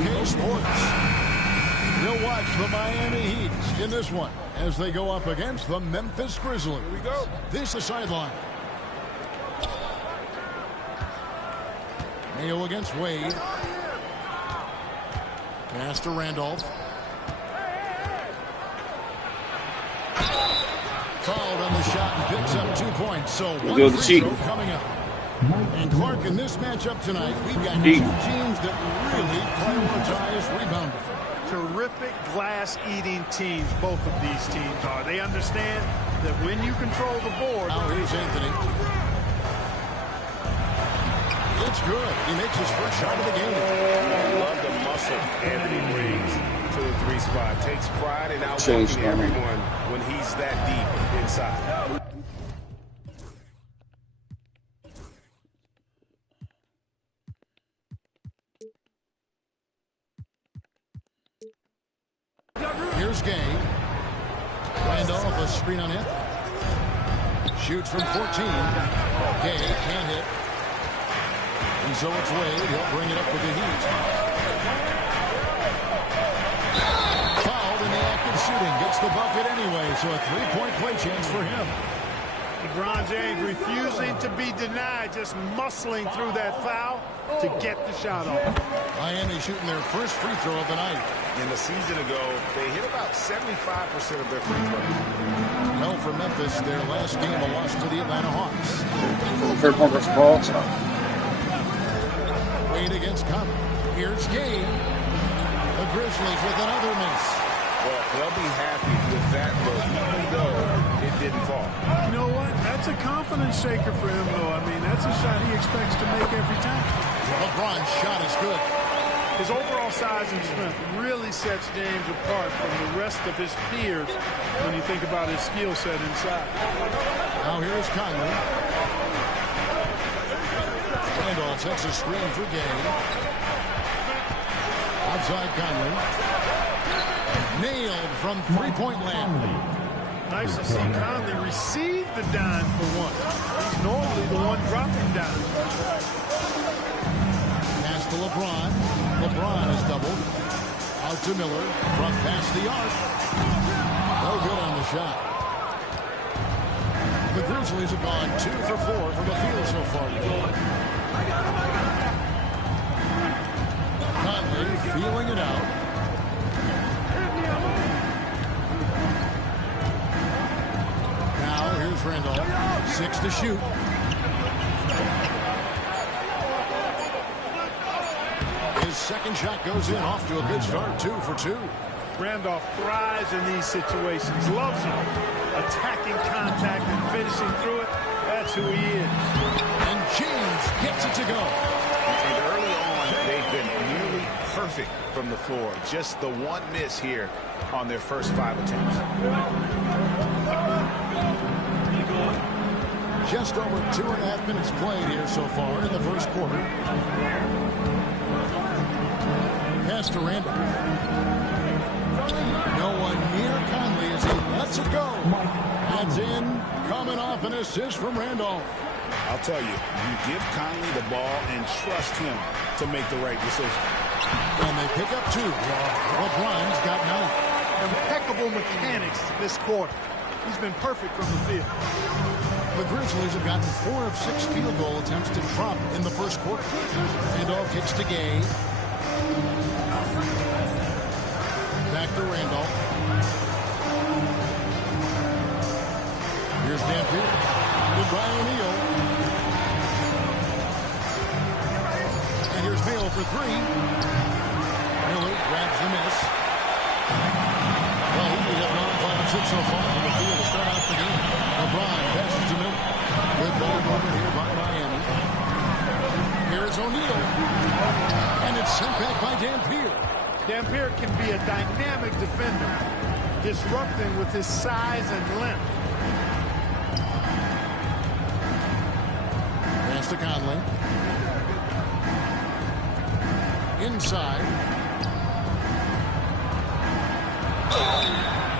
A.K.A. Sports. You'll watch the Miami Heat in this one as they go up against the Memphis Grizzlies. Here we go. This is sideline. Mayo against Wade. Pass to Randolph. Fouled on the shot and picks up 2 points. So one free throw coming up. And Clark, in this matchup tonight, we've got two teams that really prioritize rebounding. Terrific glass-eating teams, both of these teams are. They understand that when you control the board... Now here's Anthony. It's good. He makes his first shot of the game. I love the muscle Anthony brings to the three spot. Takes pride in outworking everyone when he's that deep inside. Here's Gay. Randolph, a screen on it. Shoots from 14. Gay can't hit. And so it's Wade. He'll bring it up with the Heat. Fouled in the act of shooting. Gets the bucket anyway, so a three-point play chance for him. LeBron James refusing to be denied, just muscling through that foul to get the shot off. Miami shooting their first free throw of the night. In the season ago, they hit about 75% of their free throws. Well, for Memphis, their last game a loss to the Atlanta Hawks. Wade against Conley. Here's Gay. The Grizzlies with another miss. Well, they'll be happy with that look, even though it didn't fall. You know what? That's a confidence shaker for him, though. I mean, that's a shot he expects to make every time. LeBron's shot is good. His overall size and strength really sets James apart from the rest of his peers when you think about his skill set inside. Now here's Conley. Randolph sets a screen for Gay. Outside Conley. Nailed from three-point land. Nice to see Conley receive the dime for once. He's normally the one dropping dime. Pass to LeBron. LeBron is doubled. Out to Miller. From past the arc. No good on the shot. The Grizzlies have gone 2 for 4 from the field so far today. Conley feeling it out. Now here's Randolph. 6 to shoot. His second shot goes in, off to a good start. 2 for 2. Randolph thrives in these situations. Loves them. Attacking contact and finishing through it. That's who he is. And James gets it to go. And early on, they've been nearly perfect from the floor. Just the one miss here on their first 5 attempts. Just over 2.5 minutes played here so far in the first quarter. Pass to Randolph. No one near Conley as he lets it go. That's in, coming off an assist from Randolph. I'll tell you, you give Conley the ball and trust him to make the right decision. And they pick up 2. LeBron's got 9. Impeccable mechanics this quarter. He's been perfect from the field. The Grizzlies have gotten 4 of 6 field goal attempts to drop in the first quarter. Randolph kicks to Gay. Back to Randolph. Here's Dampier. Goodbye O'Neal. And here's Mayo for 3. Miller grabs the miss. Well, he have gone 5 of 6 so far in the field to start out the game. LeBron passes to Miller. Good ball movement here by Miami. Here's O'Neal. And it's sent back by Dampier. Dampier can be a dynamic defender, disrupting with his size and length. Pass to Conley. Inside.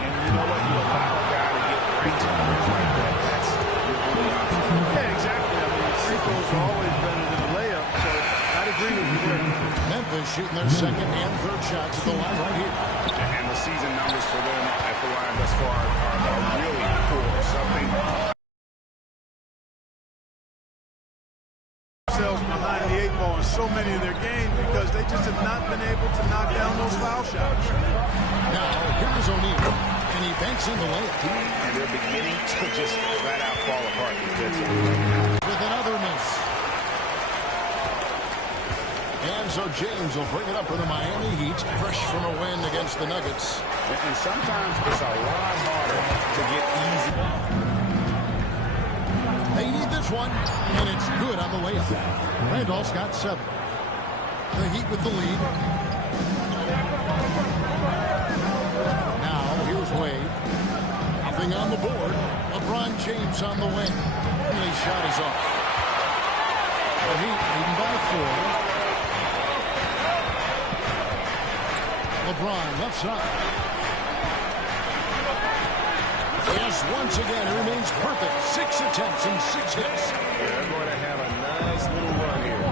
And you know what? You allow a guy to get great turnovers like that. That's your only option. Yeah, exactly. I mean, free throws are always better than a layup, so I'd agree with you there. Memphis shooting their second and third shots at the line right here. And the season numbers for them at the line thus far are really poor. Something themselves behind the 8 ball in so many of their games because they just have not been able to knock down those foul shots. Now, here's O'Neal, and he banks in the layup. And they're beginning to just flat out fall apart defensively. With another miss. And so James will bring it up for the Miami Heat, fresh from a win against the Nuggets. And sometimes it's a lot harder to get easy. They need this one, and it's good on the layup. Randolph's got 7. The Heat with the lead. Now, here's Wade. Nothing on the board. LeBron James on the wing. And his shot is off. The Heat leading by 4. LeBron left side. Yes, once again, it remains perfect. 6 attempts and 6 hits. They're going to have a nice little run here.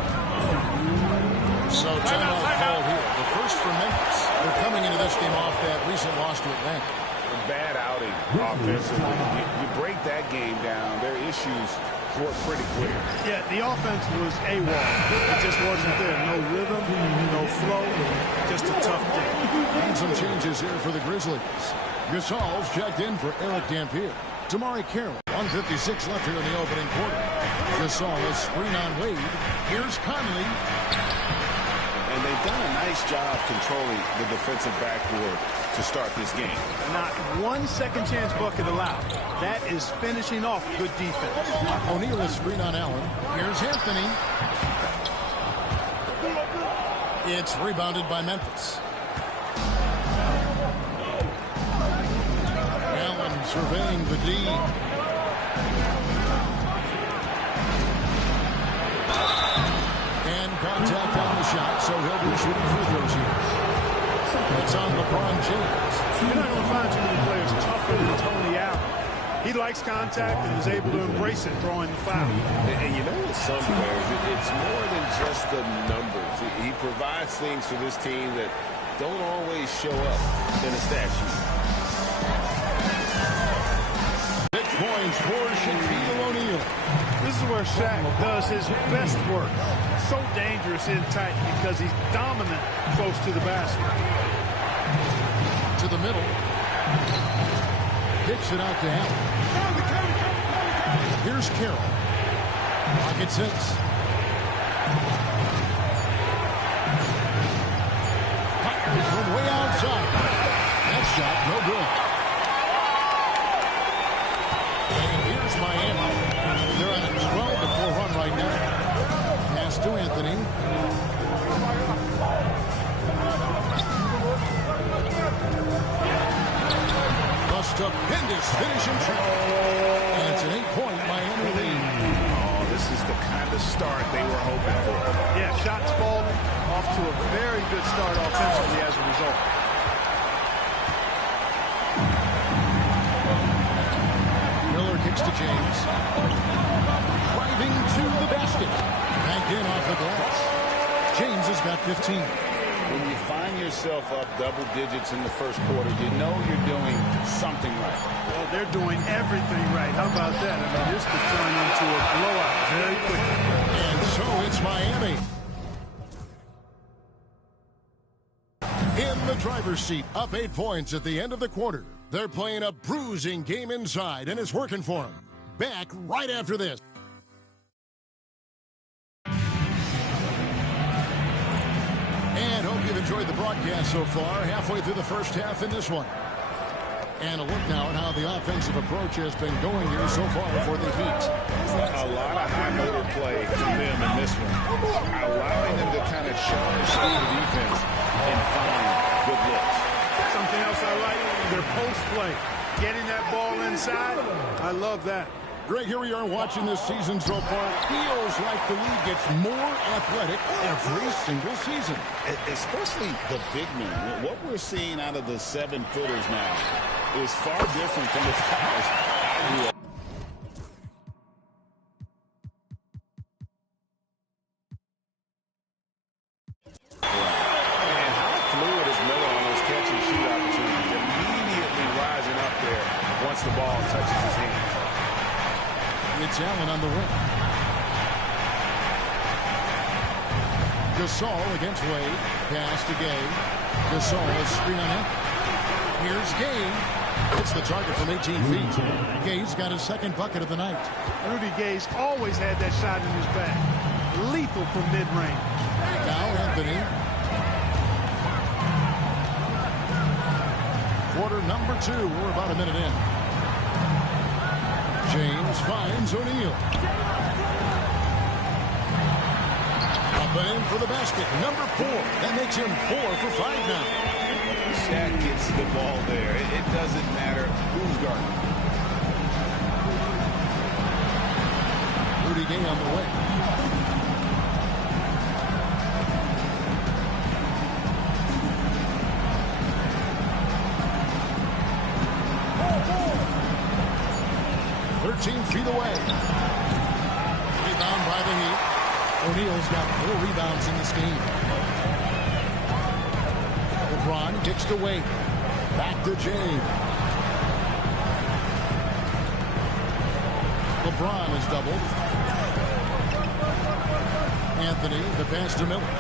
So timeout called here. The first for Memphis. They're coming into this game off that recent loss to Atlanta. A bad outing offensively. You break that game down, their issues were pretty clear. Yeah, the offense was AWOL. It just wasn't there. No rhythm, no flow, just a tough day. And some changes here for the Grizzlies. Gasol's checked in for Eric Dampier. Damari Carroll, 1:56 left here in the opening quarter. Gasol a screen on Wade. Here's Conley. And they've done a nice job controlling the defensive backboard to start this game. Not one second chance bucket allowed. That is finishing off good defense. O'Neal a screen on Allen. Here's Anthony. It's rebounded by Memphis. Allen surveying the D. And contact on the shot, so he'll be shooting free throws here. It's on LeBron James. You're not going to find too many players tougher than Tony Allen. He likes contact and is able to embrace it, drawing the foul. And you know, with some players, it's more than just the numbers. He provides things for this team that don't always show up in a stat sheet. 6 points for Shaquille O'Neal. This is where Shaq does his best work. So dangerous in tight because he's dominant close to the basket. To the middle. Kicks it out to him. Here's Carroll. Pocket 6. Fires from way outside. That shot, no good. And here's Miami. They're on a 12-4 run right now. Pass to Anthony. A stupendous finish and trick. And it's an 8-point Miami lead. Oh, this is the kind of start they were hoping for. Yeah, shots falling off to a very good start offensively as a result. Miller kicks to James. Driving to the basket. Banked in off the glass. James has got 15. When you find yourself up double digits in the first quarter, you know you're doing something right. Well, they're doing everything right. How about that? I mean, this could turn into a blowout very quickly. And so it's Miami. In the driver's seat, up 8 points at the end of the quarter. They're playing a bruising game inside, and it's working for them. Back right after this. And hope you've enjoyed the broadcast so far. Halfway through the first half in this one. And a look now at how the offensive approach has been going here so far for the Heat. A lot of high motor play from them in this one. Allowing them to kind of charge through the defense and find good looks. Something else I like, their post play. Getting that ball inside, I love that. Greg, here we are watching this season so far. It feels like the league gets more athletic every single season. Especially the big men. What we're seeing out of the 7-footers now is far different from the guys I grew up. Right. catch-and-shoot opportunities, immediately rising up there once the ball touches his hands. It's Allen on the wing. Gasol against Wade. Pass to Gay. Gasol is screen on him. Here's Gay. It's the target from 18 feet. Gay's got his second bucket of the night. Rudy Gay's always had that shot in his bag. Lethal from mid-range. Now Anthony. Quarter number 2. We're about a minute in. James finds O'Neal. Up and in for the basket. Number 4. That makes him 4 for 5 now. Shaq gets the ball there. It doesn't matter who's guarding. Rudy Gay on the way. Feet away. Rebound by the Heat. O'Neal's got 4 rebounds in this game. LeBron kicks to Wade. Back to James. LeBron is doubled. Anthony, the pass to Miller.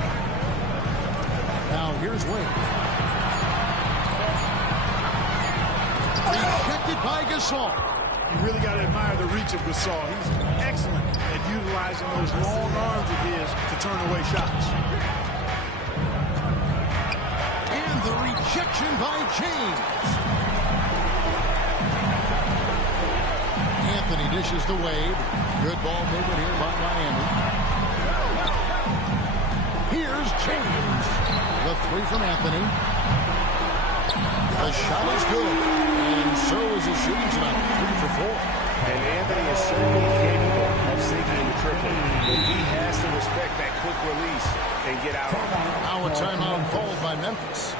Now here's Wade. Rejected by Gasol. You really got to admire the reach of Gasol. He's excellent at utilizing those long arms of his to turn away shots. And the rejection by James. Anthony dishes to Wade. Good ball movement here by Miami. Here's James. The 3 from Anthony. The shot is good. And so is his shooting tonight. 3 for 4. And Anthony is certainly capable of sinking the triple. But he has to respect that quick release and get out. Now a timeout called by Memphis.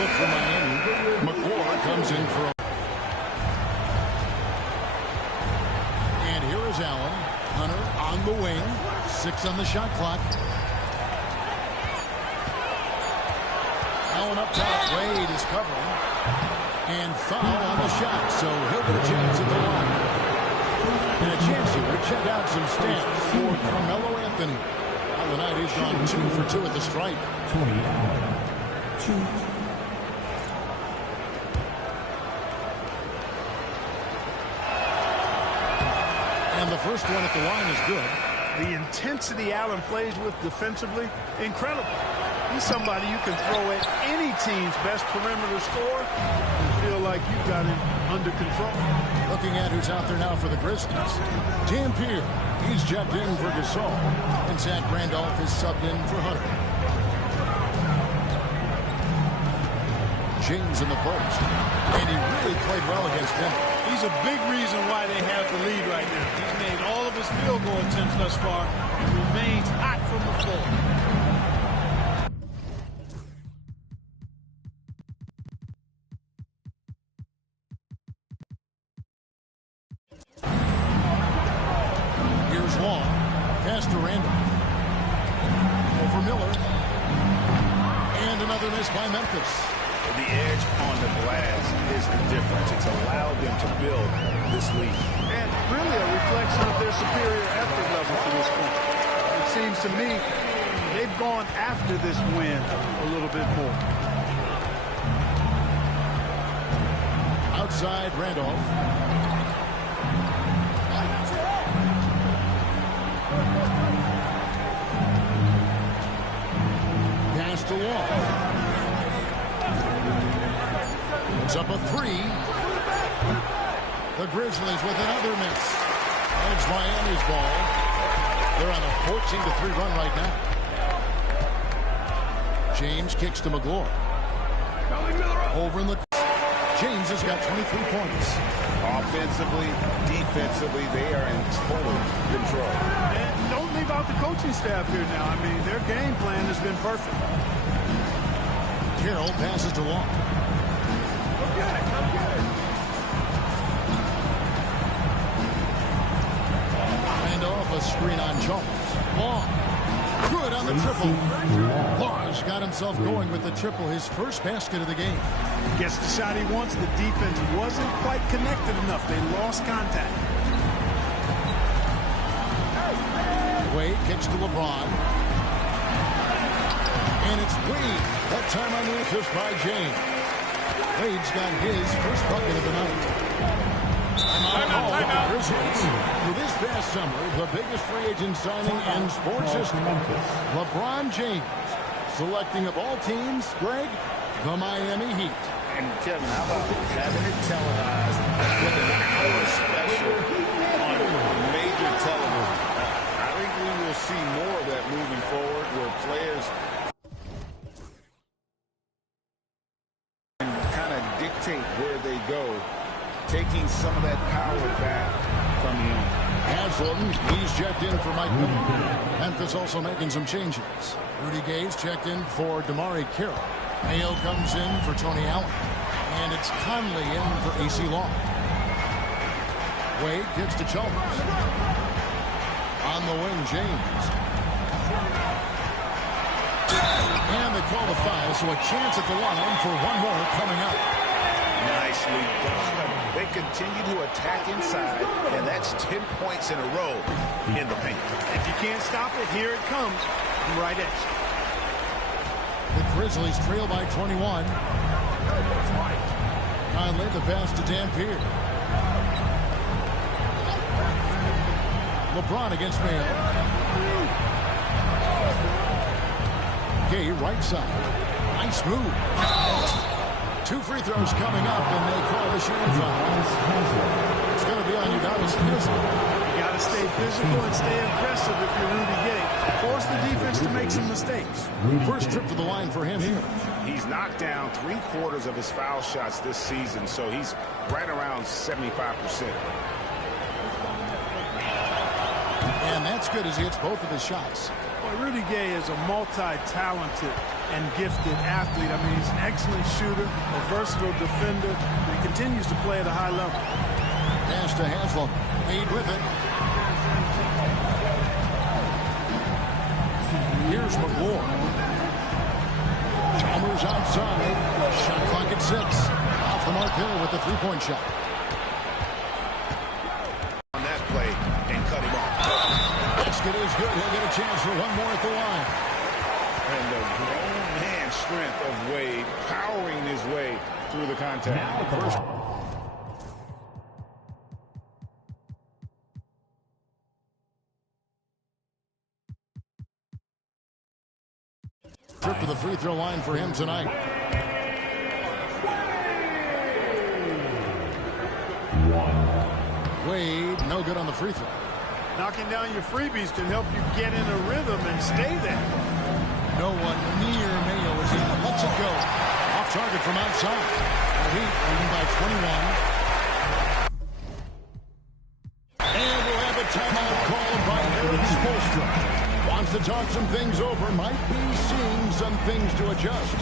Look for Miami. McClure comes in for a... And here is Allen. Hunter on the wing. 6 on the shot clock. Allen up top. Wade is covering. And foul on the shot. So he'll get a chance at the line. And a chance here to check out some stats for Carmelo Anthony. On the night, he's gone 2 for 2 at the stripe. 2. And the first one at the line is good. The intensity Allen plays with defensively, incredible. He's somebody you can throw at any team's best perimeter scorer and feel like you've got him under control. Looking at who's out there now for the Grizzlies. Dampier, he's checked in for Gasol. And Zach Randolph is subbed in for Hunter. James in the post. And he really played well against him. He's a big reason why they have the lead right now. He's made all of his field goal attempts thus far and remains hot from the floor. Here's Long. Pass to Randolph. Over Miller. And another miss by Memphis. The edge on the glass is the difference. It's allowed them to build this lead. And really a reflection of their superior effort level to this point. It seems to me they've gone after this win a little bit more. Outside Randolph. Pass to Long. It's up a 3. The Grizzlies with another miss. And it's Miami's ball. They're on a 14-3 run right now. James kicks to McClure. Over in the... James has got 23 points. Offensively, defensively, they are in total control. And don't leave out the coaching coaching staff here now. I mean, their game plan has been perfect. Carroll passes to Long. And off a screen on Chalmers. Long. Good on the triple. Lars got himself going with the triple, his first basket of the game. Gets the shot he wants. The defense wasn't quite connected enough. They lost contact. Wade kicks to LeBron. And it's Wade. That time on the assist by James. Wade's got his first bucket of the night. Timeout. Grizzlies. For this past summer, the biggest free agent signing in sports history, LeBron James. Selecting of all teams, Greg, the Miami Heat. And Kevin, how about having it televised with an hour special on major television? I think we will see more of that moving forward, where players kind of dictate where they go, taking some of that power back from the owner. Haslam, he's checked in for Mike Miller. Memphis also making some changes. Rudy Gay's checked in for Damari Carroll. Mayo comes in for Tony Allen. And it's Conley in for A.C. Long. Wade gets to Chalmers. On the wing, James. And they call the foul, so a chance at the line for one more coming up. Nicely done. They continue to attack inside, and that's 10 points in a row in the paint. If you can't stop it, here it comes. Right at you. The Grizzlies trail by 21. Conley the pass to Dampier. LeBron against Mayo. Gay right side. Nice move. 2 free throws coming up, and they call the shooting foul. It's going to be on Udonis Haslem. You got to stay physical and stay aggressive if you're Rudy Gay. Force the defense to make some mistakes. First trip to the line for him here. He's knocked down 3/4 of his foul shots this season, so he's right around 75%. And that's good as he hits both of his shots. Well, Rudy Gay is a multi-talented and gifted athlete. I mean, he's an excellent shooter, a versatile defender, and he continues to play at a high level. Pass to Haslam. Made with it. Here's McLaurin. Chalmers outside. Shot clock at 6. Off the mark there with the three-point shot. On that play and cut him off. Basket is good. He'll get a chance for one more at the line. And the grown man strength of Wade powering his way through the contact. First. Trip to the free throw line for him tonight. Wade, no good on the free throw. Knocking down your freebies can help you get in a rhythm and stay there. No one near Mayo as he lets it go. Off target from outside. The Heat leading by 21. And we'll have a timeout called by Eric Spoelstra. Wants to talk some things over. Might be seeing some things to adjust.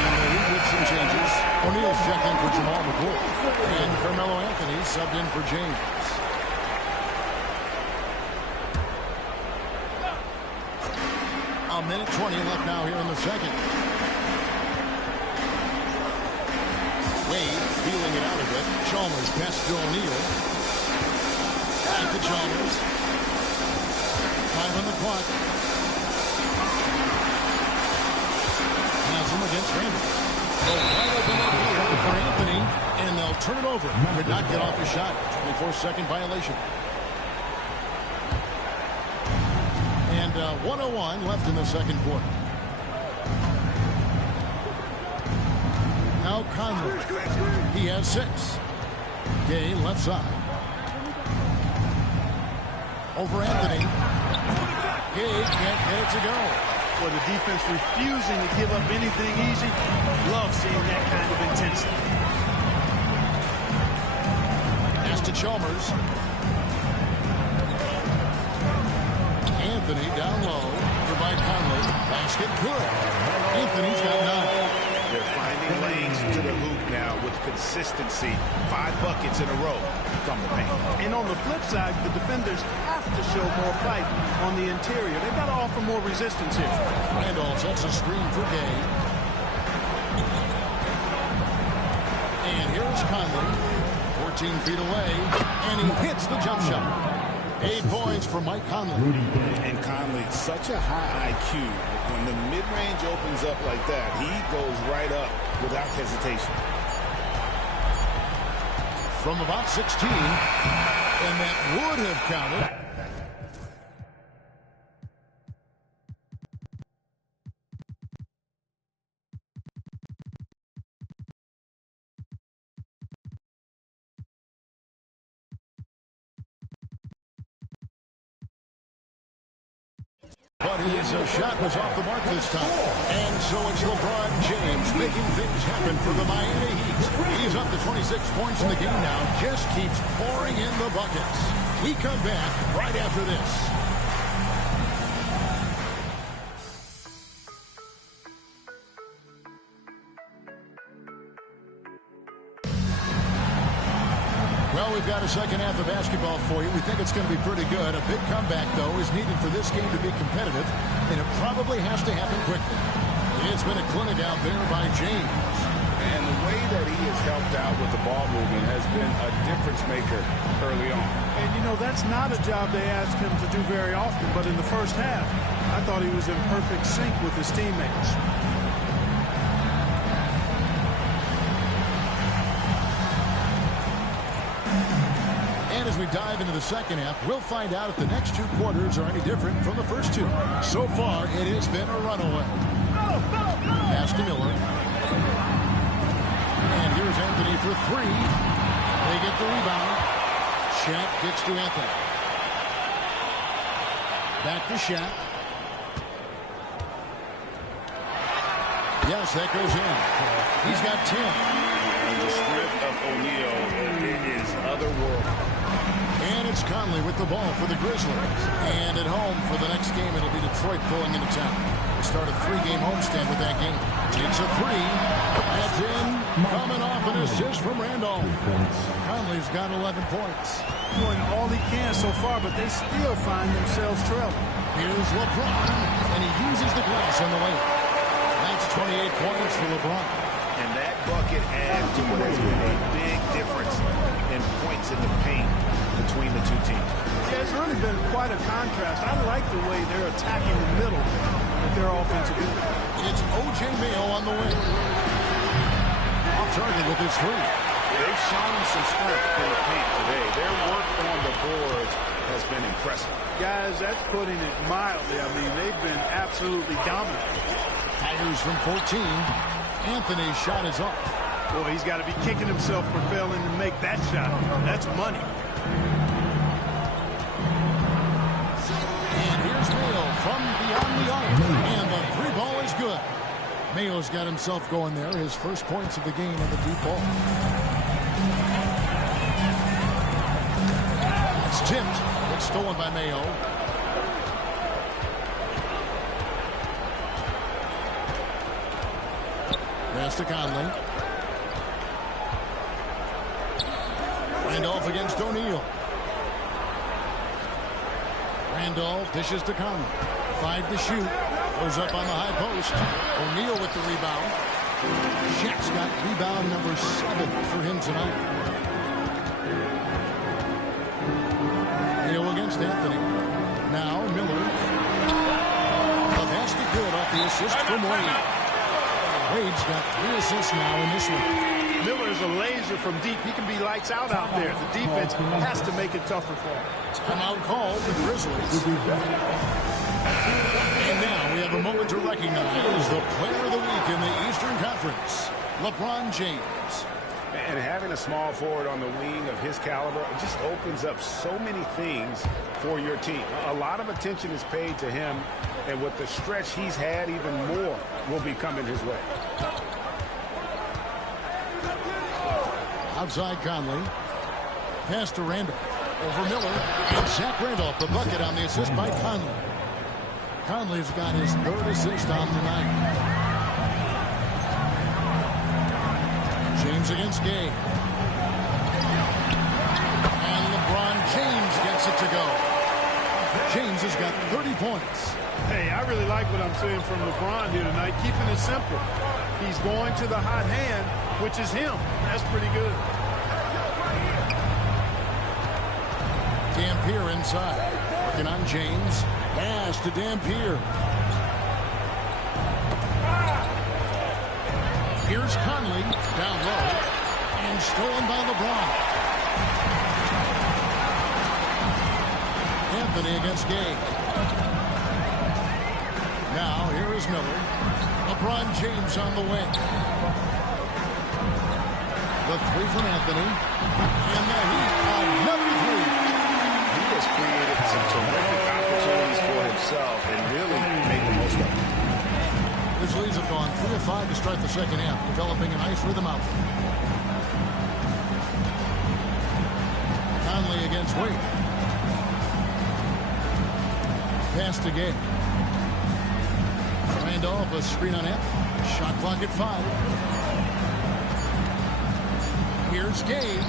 And the Heat with some changes. O'Neal's checked in for Jamal McCoy. And Carmelo Anthony subbed in for James. A minute 20 left now here in the second. Wade feeling it out a bit. Chalmers pass to O'Neal. Back to Chalmers. 5 on the clock. Has him against Randall. Wide open up here for Anthony, and they'll turn it over. Could not get off a shot. 24-second violation. And 1:01 left in the second quarter. Now Conley. He has 6. Gay left side. Over Anthony. Gay can't get it to go. Well, the defense refusing to give up anything easy. Love seeing that kind of intensity. Pass to Chalmers. Anthony down low. Over by Conley. Basket good. Anthony's got 9. They're finding lanes to the hoop now with consistency. 5 buckets in a row from the paint. And on the flip side, the defenders have to show more fight on the interior. They've got to offer more resistance here. Randolph sets a screen for Gay. And here's Conley. 14 feet away. And he hits the jump shot. 8 points for Mike Conley. And Conley, such a high IQ. When the mid-range opens up like that, he goes right up without hesitation. From about 16, and that would have counted. But his shot was off the mark this time. And so it's LeBron James making things happen for the Miami Heat. He's up to 26 points in the game now. Just keeps pouring in the buckets. We come back right after this. Well, we've got a second half of basketball for you. We think it's going to be pretty good. A big comeback, though, is needed for this game to be competitive, and it probably has to happen quickly. It's been a clinic out there by James. And the way that he has helped out with the ball movement has been a difference maker early on. And, you know, that's not a job they ask him to do very often, but in the first half, I thought he was in perfect sync with his teammates. As we dive into the second half, we'll find out if the next 2 quarters are any different from the first 2. So far, it has been a runaway. Pass to Miller. And here's Anthony for 3. They get the rebound. Shaq gets to Anthony. Back to Shaq. Yes, that goes in. He's got 10. And the strength of O'Neal is otherworldly. And it's Conley with the ball for the Grizzlies. And at home for the next game, it'll be Detroit pulling into town. They start a 3-game homestand with that game. Takes a 3. That's in. Coming off an assist from Randolph. Conley's got 11 points. Doing all he can so far, but they still find themselves trailing. Here's LeBron. And he uses the glass on the way. That's 28 points for LeBron. And that bucket adds to what has been a big difference in points in the paint between the 2 teams. Yeah, it's really been quite a contrast. I like the way they're attacking the middle with their offensive unit. It's O.J. Mayo on the wing. Off target with his 3. They've shown some strength in the paint today. Their work on the boards has been impressive. Guys, that's putting it mildly. I mean, they've been absolutely dominant. Tigers from 14. Anthony's shot is off. Boy, he's got to be kicking himself for failing to make that shot. That's money. And here's Mayo from beyond the arc. And the 3 ball is good. Mayo's got himself going there. His first points of the game on the deep ball. That's tipped. It's stolen by Mayo. Pass to Conley. Randolph against O'Neal. Randolph dishes to Conley. 5 to shoot. Goes up on the high post. O'Neal with the rebound. Shaq's got rebound number 7 for him tonight. Mayo against Anthony. Now Miller. The basket good off the assist from Wade. Wade's got 3 assists now in this one. Miller's a laser from deep. He can be lights out there. The defense has to make it tougher for him. Timeout called the Grizzlies. And now we have a moment to recognize the player of the week in the Eastern Conference, LeBron James. And having a small forward on the wing of his caliber, it just opens up so many things for your team. A lot of attention is paid to him, and with the stretch he's had, even more will be coming his way. Outside Conley. Pass to Randolph. Over Miller. And Zach Randolph, the bucket on the assist by Conley. Conley's got his third assist on the night. James against Gay. And LeBron James gets it to go. James has got 30 points. Hey, I really like what I'm seeing from LeBron here tonight, keeping it simple. He's going to the hot hand, which is him. That's pretty good. Dampier inside. Working on James. Pass to Dampier. Here's Conley down low. And stolen by LeBron. Anthony against Gay. Now, here is Miller. LeBron James on the wing. The three from Anthony. And the Heat, another three. He has created some terrific opportunities for himself and really made the most of it. Grizzlies have gone 3 of 5 to start the second half, developing a nice rhythm out there. Conley against Wade. Pass to Gay. Randolph, a screen on it. Shot clock at 5. Here's Gay.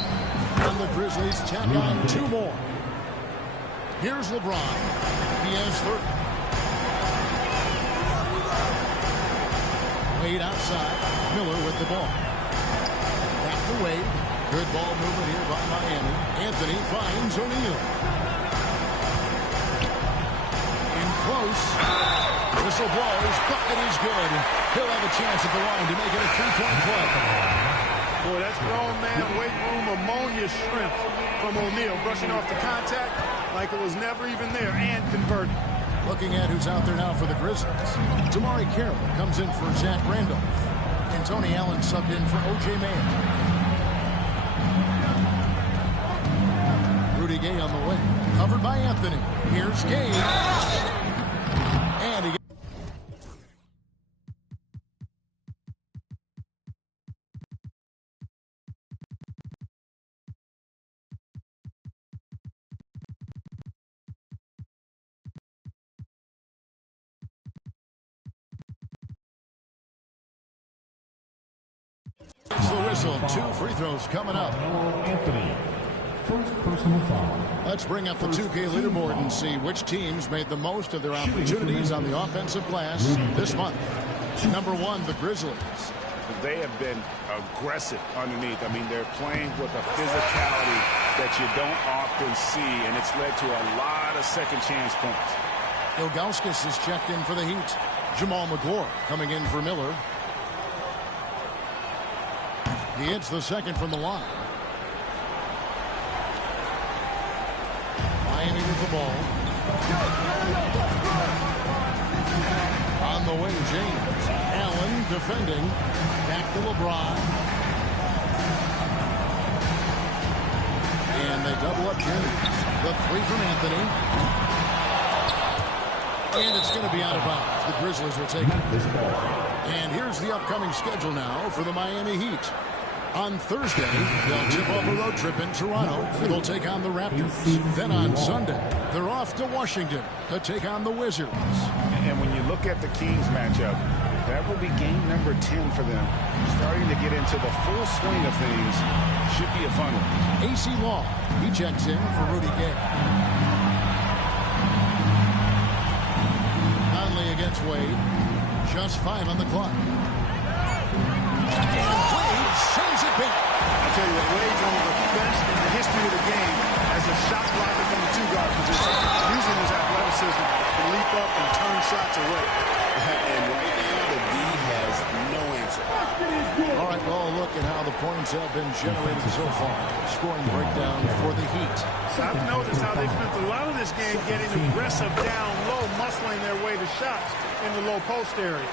And the Grizzlies tack on 2 more. Here's LeBron. He has 30. Wade outside. Miller with the ball. Back to Wade. Good ball movement here by Miami. Anthony finds O'Neal. In close. Whistle blows. Bucket is good. He'll have a chance at the line to make it a 3-point play. Boy, that's grown man weight room ammonia shrimp from O'Neal. Brushing off the contact like it was never even there and converting. Looking at who's out there now for the Grizzlies. Tamari Carroll comes in for Zach Randolph. And Tony Allen subbed in for O.J. Mayer. Rudy Gay on the way. Covered by Anthony. Here's Gay. And he it's the whistle. 2 free throws coming up. Anthony, first personal foul. Let's bring up the 2K leaderboard and see which teams made the most of their opportunities on the offensive glass this month. Number 1, the Grizzlies. They have been aggressive underneath. I mean, they're playing with a physicality that you don't often see, and it's led to a lot of second chance points. Ilgauskas is checked in for the Heat. Jamal McGlure coming in for Miller. He hits the second from the line. Miami with the ball. On the wing, James. Allen defending. Back to LeBron. And they double up James. The 3 from Anthony. And it's going to be out of bounds. The Grizzlies will take it. And here's the upcoming schedule now for the Miami Heat. On Thursday, they'll tip off a road trip in Toronto. They'll take on the Raptors. Then on Sunday, they're off to Washington to take on the Wizards. And when you look at the Kings matchup, that will be game number 10 for them. Starting to get into the full swing of things. Should be a fun one. A.C. Law, he checks in for Rudy Gay. Conley against Wade. Just 5 on the clock. And Wade sends it back. I'll tell you what, Wade's one of the best in the history of the game as a shot blocker from the 2-guard position, using his athleticism to leap up and turn shots away. And right now, the D has no answer. All right, well, look at how the points have been generated so far. Scoring breakdown for the Heat. I've noticed how they spent a lot of this game getting aggressive down low, muscling their way to shots in the low post area.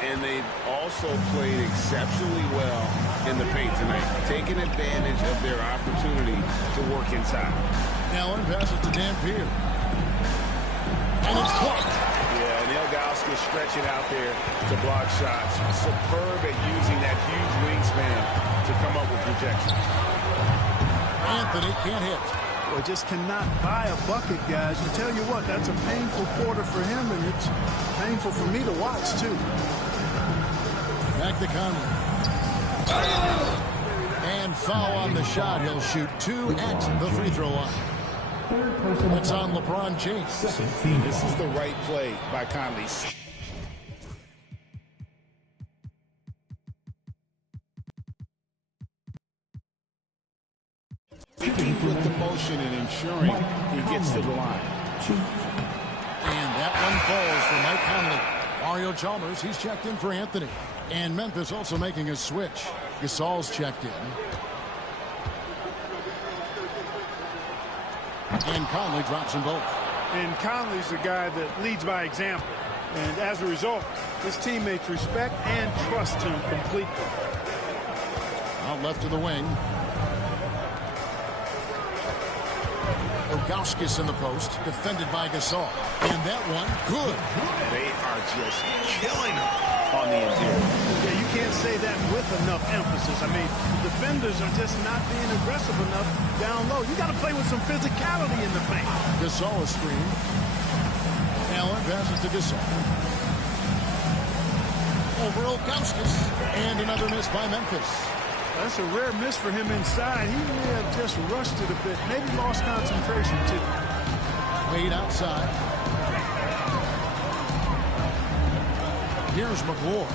And they've also played exceptionally well in the paint tonight, taking advantage of their opportunity to work inside. Allen passes to Dampier. And it's blocked. Yeah, and Ilgauskas stretching out there to block shots. Superb at using that huge wingspan to come up with rejections. Anthony can't hit. Well, just cannot buy a bucket, guys. I tell you what, that's a painful quarter for him, and it's painful for me to watch, too. Back to Conley. And foul on the shot. He'll shoot 2 at the free throw line. That's on LeBron James. This is the right play by Conley. With the motion and ensuring he gets to the line. And that one falls for Mike Conley. Mario Chalmers, he's checked in for Anthony. And Memphis also making a switch. Gasol's checked in. And Conley drops them both. And Conley's the guy that leads by example. And as a result, his teammates respect and trust him completely. Out left to the wing. Ogauskas in the post, defended by Gasol. And that one, good. They are just killing him on the interior. Yeah, you can't say that with enough emphasis. I mean, defenders are just not being aggressive enough down low. You got to play with some physicality in the paint. Gasol a screen. Allen passes to Gasol. Over Ogauskas. And another miss by Memphis. That's a rare miss for him inside. He may have just rushed it a bit. Maybe lost concentration, too. Wade outside. Here's McLeod.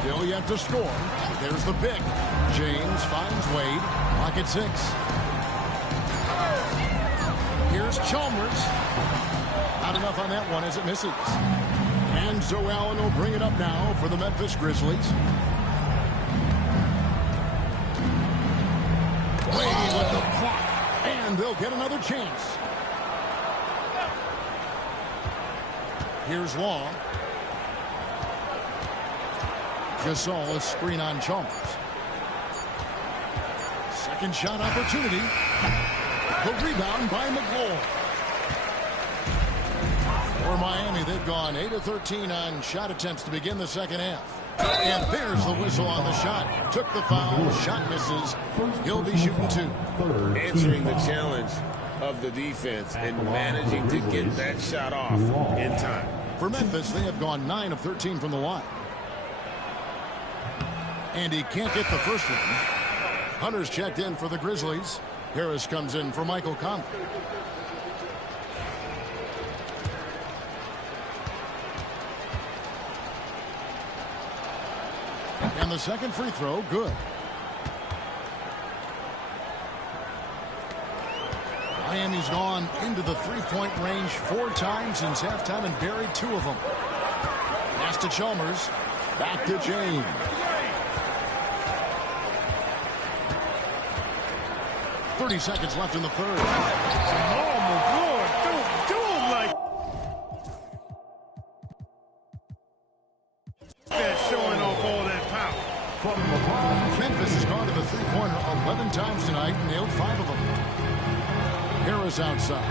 Still yet to score. There's the pick. James finds Wade. Pocket 6. Here's Chalmers. Not enough on that one as it misses. And so Allen will bring it up now for the Memphis Grizzlies. Wade with the block. And they'll get another chance. Here's Long. Gasol, a screen on Chalmers. Second shot opportunity. The rebound by McLeod. For Miami, they've gone 8 of 13 on shot attempts to begin the second half. And there's the whistle on the shot. Took the foul. Shot misses. He'll be shooting 2. Answering the challenge of the defense and managing to get that shot off in time. For Memphis, they have gone 9 of 13 from the line. And he can't get the first one. Hunter's checked in for the Grizzlies. Harris comes in for Michael Conley. And the second free throw, good. Miami's gone into the three-point range 4 times since halftime and buried 2 of them. Pass to Chalmers. Back to James. .30 seconds left in the third. Oh, my Lord. Don't do him like that, showing off all that power. Memphis has gone to the three-pointer 11 times tonight and nailed 5 of them. Harris outside.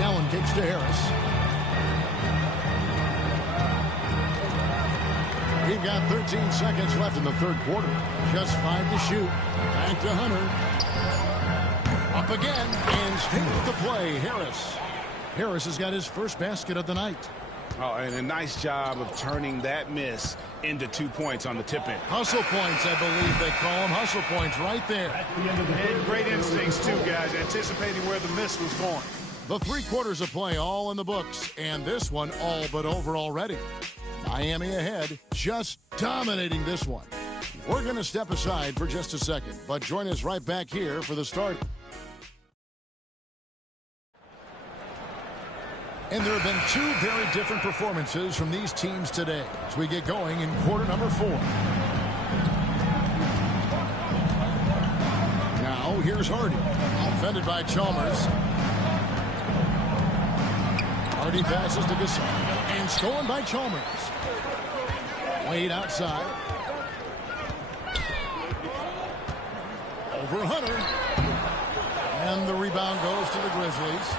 Allen kicks to Harris. We've got 13 seconds left in the third quarter. Just 5 to shoot. Back to Hunter. Up again and straight with the play. Harris has got his first basket of the night. Oh, and a nice job of turning that miss into 2 points on the tip-in. Hustle points, I believe they call them. Hustle points right there. And great instincts, too, guys, anticipating where the miss was going. The 3 quarters of play all in the books, and this one all but over already. Miami ahead, just dominating this one. We're going to step aside for just a second, but join us right back here for the start. And there have been 2 very different performances from these teams today as we get going in quarter number 4. Now, here's Hardy, defended by Chalmers. Hardy passes to Gasol, and stolen by Chalmers. Wade outside. Over Hunter. And the rebound goes to the Grizzlies.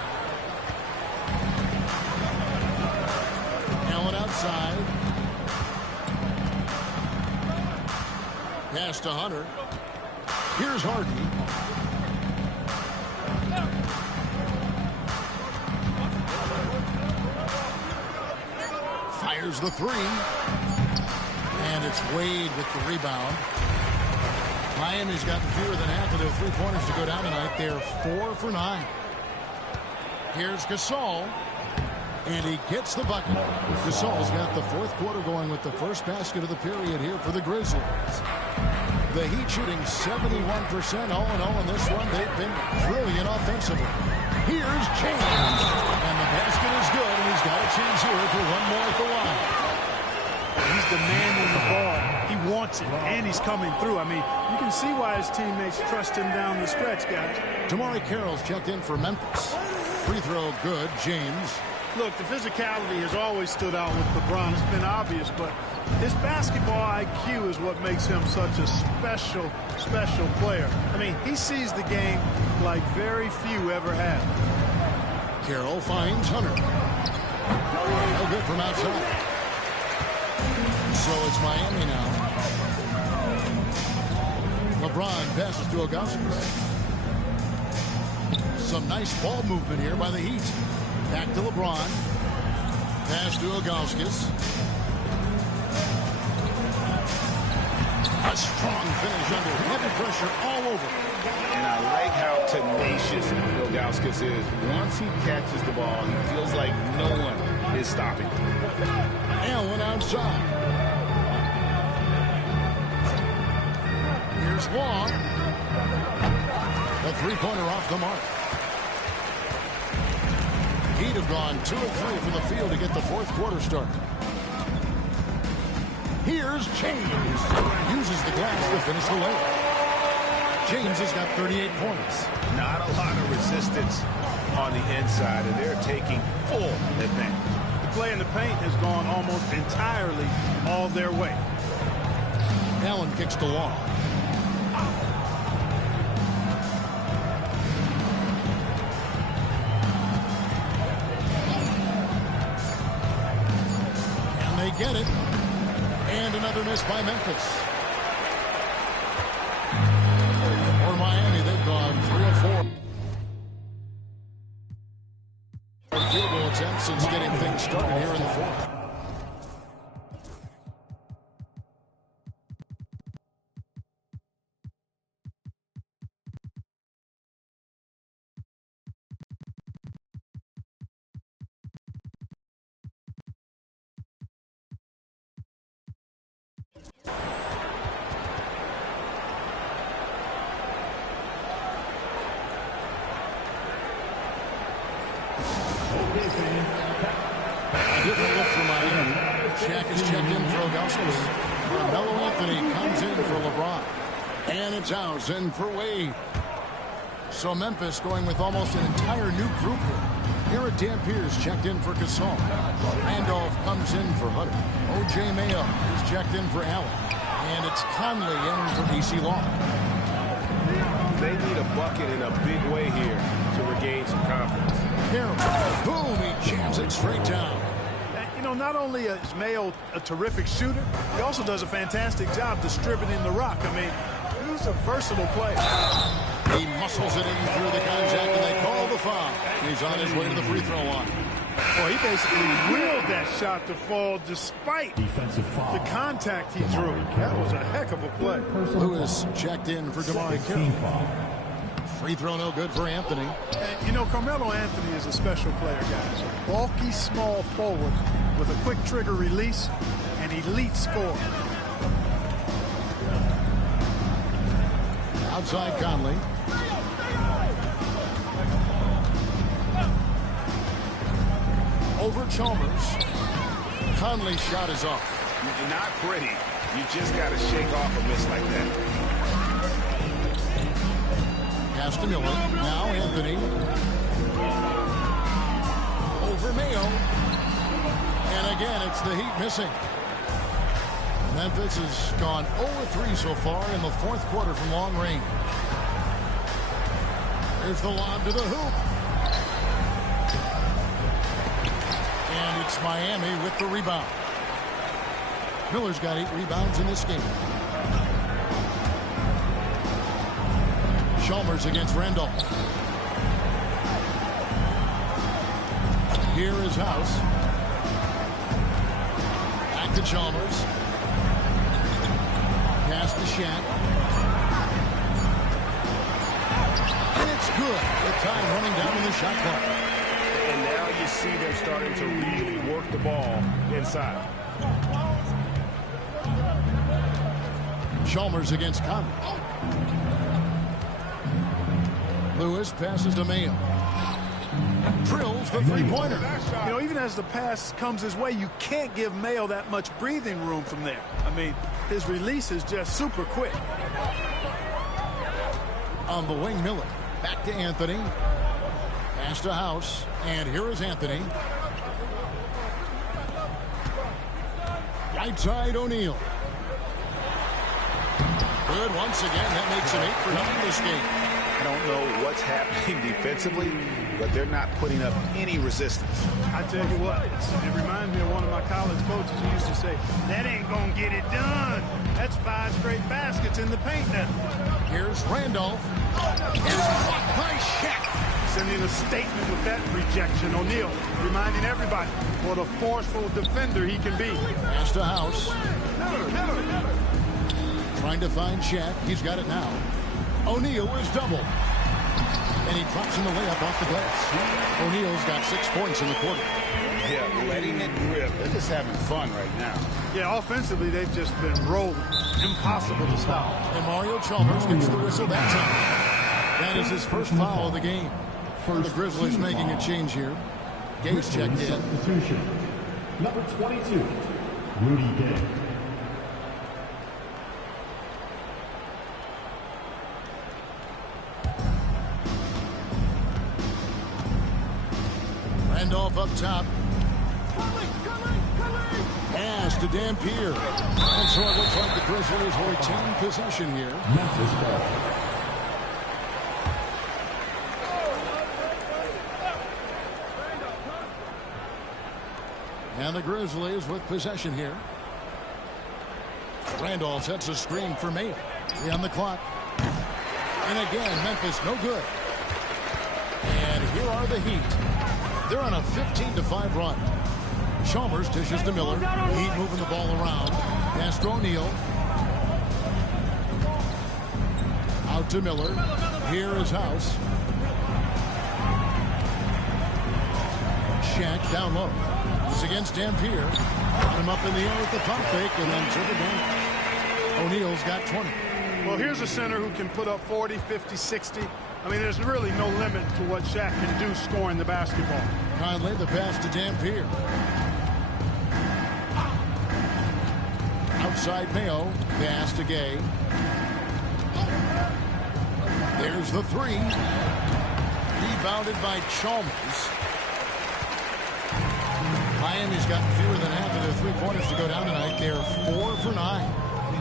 Allen outside. Pass to Hunter. Here's Harden. Fires the three. And it's Wade with the rebound. Miami's gotten fewer than half of their three-pointers to go down tonight. They're 4 for 9. Here's Gasol. And he gets the bucket. Gasol's got the fourth quarter going with the first basket of the period here for the Grizzlies. The Heat shooting 71% all in all in this one. They've been brilliant offensively. Here's James. And the basket is good, and he's got a chance here for one more at the line. He's demanding the ball. He wants it, and he's coming through. I mean, you can see why his teammates trust him down the stretch, guys. Damari Carroll's checked in for Memphis. Free throw good. James. Look, the physicality has always stood out with LeBron. It's been obvious, but his basketball IQ is what makes him such a special, special player. I mean, he sees the game like very few ever have. Carroll finds Hunter. No good from outside. So it's Miami now. LeBron passes to Augustus. Some nice ball movement here by the Heat. Back to LeBron. Pass to Augustus. A strong finish under heavy pressure all over. And I like how tenacious Augustus is. Once he catches the ball, he feels like no one is stopping him. Allen outside. Here's Long. The three-pointer off the mark. Heat have gone 2 of 3 from the field to get the fourth quarter started. Here's James. Uses the glass to finish the layup. James has got 38 points. Not a lot of resistance on the inside, and they're taking full advantage. The play in the paint has gone almost entirely all their way. Allen kicks to Long. Get it. And another miss by Memphis. Or Miami, they've gone 3 of 4. Field goal attempt since getting things started here in the fourth. A different look for Miami. Shaq is checked in for Augustus. Carmelo Anthony comes in for LeBron. And it's Hausen for Wade. So Memphis going with almost an entire new group here. Here Dampiers checked in for Gasol. Randolph comes in for Hunter. O.J. Mayo is checked in for Allen. And it's Conley in for DC Long. They need a bucket in a big way here to regain some confidence. Carroll, boom, he jams it straight down. You know, not only is Mayo a terrific shooter, he also does a fantastic job distributing the rock. I mean, he's a versatile player. He muscles it in through the contact, and they call the foul. He's on his way to the free throw line. Well, he basically willed that shot to fall despite Defensive foul. the contact he drew. That was a heck of a play. Lewis checked in for Damari Team Carroll. foul. Free throw no good for Anthony. And, you know, Carmelo Anthony is a special player, guys. A bulky, small forward with a quick trigger release and elite score. Outside Conley. Over Chalmers. Conley's shot is off. Not pretty. You just got to shake off a miss like that. Pass to Miller. Now Anthony. Over Mayo. And again, it's the Heat missing. Memphis has gone 0-3 so far in the fourth quarter from long range. Here's the lob to the hoop. And it's Miami with the rebound. Miller's got 8 rebounds in this game. Chalmers against Randolph. Here is House. Back to Chalmers. Pass to Shaq. And it's good. The time running down in the shot clock. And now you see them starting to really work the ball inside. Chalmers against Conley. Lewis passes to Mayo. Drills the three-pointer. You know, even as the pass comes his way, you can't give Mayo that much breathing room from there. I mean, his release is just super quick. On the wing, Miller. Back to Anthony. Pass to House. And here is Anthony. Right side, O'Neal. Good once again. That makes it 8-for-9 this game. I don't know what's happening defensively, but they're not putting up any resistance. I tell you what, it reminds me of one of my college coaches who used to say, that ain't gonna get it done. That's 5 straight baskets in the paint now. Here's Randolph. It's blocked by Shaq. Sending a statement with that rejection. O'Neal reminding everybody what a forceful defender he can be. Pass to House. Trying to find Shaq. He's got it now. O'Neal is doubled. And he drops in the layup off the glass. O'Neal's got 6 points in the quarter. Yeah, letting it rip. They're just having fun right now. Yeah, offensively, they've just been rolling. Impossible to stop. And Mario Chalmers gets the whistle that time. That is his first foul of the game. The Grizzlies making a change here. Gay's checked in. Substitution. Number 22, Rudy Gay. Randolph up top. Pass to Dampier. And so it looks like the Grizzlies will retain possession here. Memphis ball. And the Grizzlies with possession here. Randolph sets a screen for Mayo. 3 on the clock. And again, Memphis no good. And here are the Heat. They're on a 15-5 run. Chalmers dishes to Miller. Heat moving the ball around. Pass to O'Neal. Out to Miller. Here is House. Shaq down low. He's against Dampier. Got him up in the air with the pump fake and then took it down. O'Neal's got 20. Well, here's a center who can put up 40, 50, 60. I mean, there's really no limit to what Shaq can do scoring the basketball. Conley, the pass to Dampier. Outside Mayo. Pass to Gay. There's the 3. Rebounded by Chalmers. Miami's got fewer than half of their 3-pointers to go down tonight. They're 4 for 9.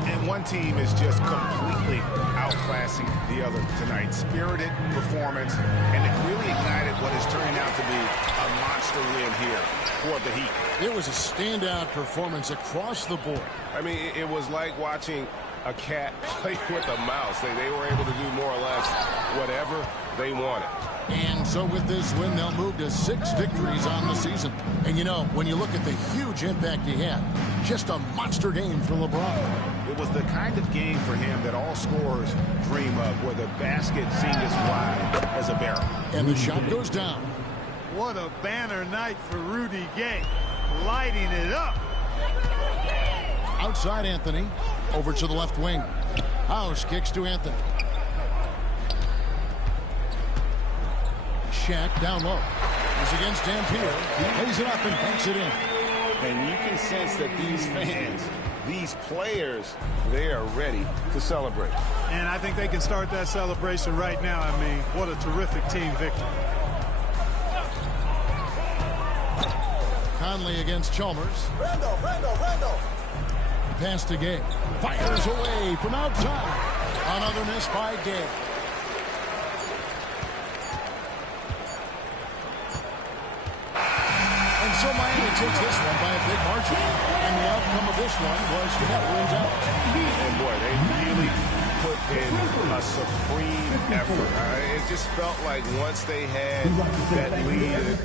And one team is just completely outclassing the other tonight. Spirited performance, and it really ignited what is turning out to be a monster win here for the Heat. It was a standout performance across the board. I mean, it was like watching a cat play with a mouse. They were able to do more or less whatever they wanted. And so with this win, they'll move to 6 victories on the season. And you know, when you look at the huge impact he had, just a monster game for LeBron. It was the kind of game for him that all scorers dream of, where the basket seemed as wide as a barrel. And the shot goes down. What a banner night for Rudy Gay. Lighting it up. Outside Anthony. Over to the left wing. House kicks to Anthony. Shaq down low. He's against Dampier. He lays it up and banks it in. And you can sense that these fans, these players, they are ready to celebrate. And I think they can start that celebration right now. I mean, what a terrific team victory. Conley against Chalmers. Randolph. Pass to Gay. Fires away from outside. Another miss by Gay. And so Miami takes this one by a big margin. And the outcome of this one was never in doubt. And boy, they really put in a supreme effort. It just felt like once they had that lead,